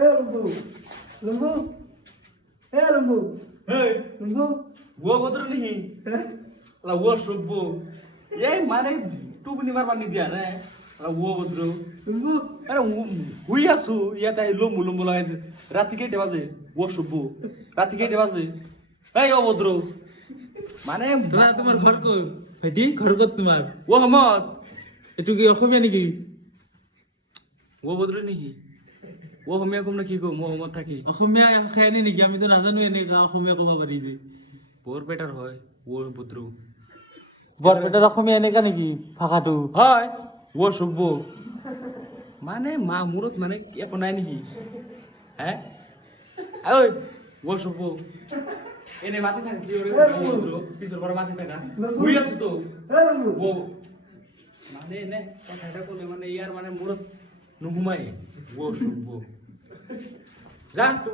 লম্বু লম্বু লম্বু হেই লম্বু ও বদর নিহি লা ও সব্য এই মানে টুবনি মারবার নি দিয়া রে লা ও বদর লম্বু আরে হুই আসু ইয়াতে লম্বু লম্বু লাগাই রাতি কেটে বাজে ও সব্য রাতি কেটে বাজে এই ও বদর মানে তোমার ঘর কো ভাইটি ঘর কো তোমার ও হামত এটু কি অসমীয়া নাকি ও বদর নিহি ও হমিয়া কম না কি কম ও হামত থাকি অসমীয়া খায় নাকি আমি তো নাজানো এনে অসমীয়া কবা পারি যে বোর বেটার হয় ও বদর বরপেটার অসমীয়া এনেকা নাকি ভাষাটো হয় ও সব্য মানে মা মুরত মানে একো নাই নেকি হ্যাঁ ওই ও সব্য এনে মাটি থাকে কি ওরে পিছর পরে মাটি থাকা হুই আছে তো লম্বু ও মানে নে কথাটা বলে মানে ইয়ার মানে মুরত নুহুমাই ও সব্য যা